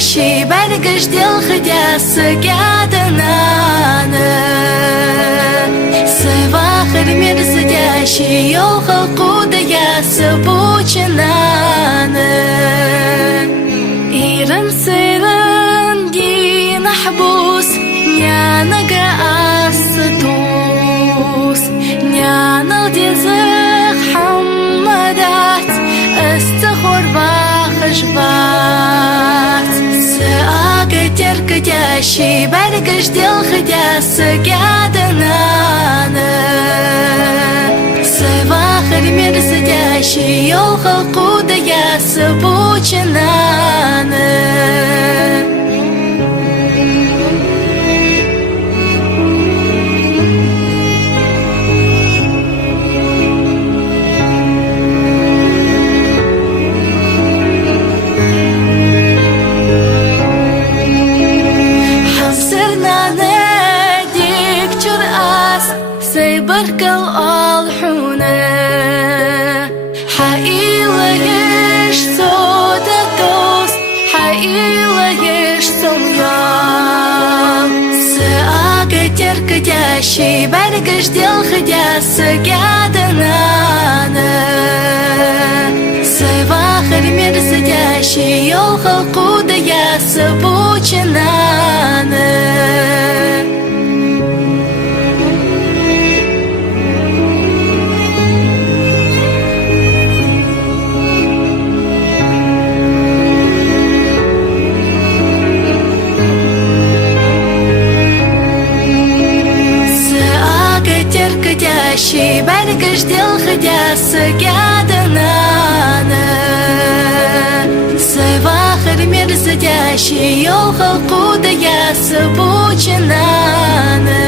ходящий, баргаш дел ходясы гядананы. Сывахар мир сидящий, йоха кудаясы бучинаны. Иран сыран гина хбус, нянага асатус, нянал дизых хаммадат, استخور باخشبات. ساقة تركداشي برقش دل خداس قادنانا. سواخر مرزداشي يوخا قودة ياس بوچنانا. بركل الحونة حقيقة يش سودة دوس حقيقة يش سميال ساقة تركداشي برقش دل خداس قادنانا. سواخر مرزداشي. 大西有何苦的夜色不见难。Ходящий, баргаш дел ходяса гяданана. Сывахар мир задящий, йоха куда яса бучинана.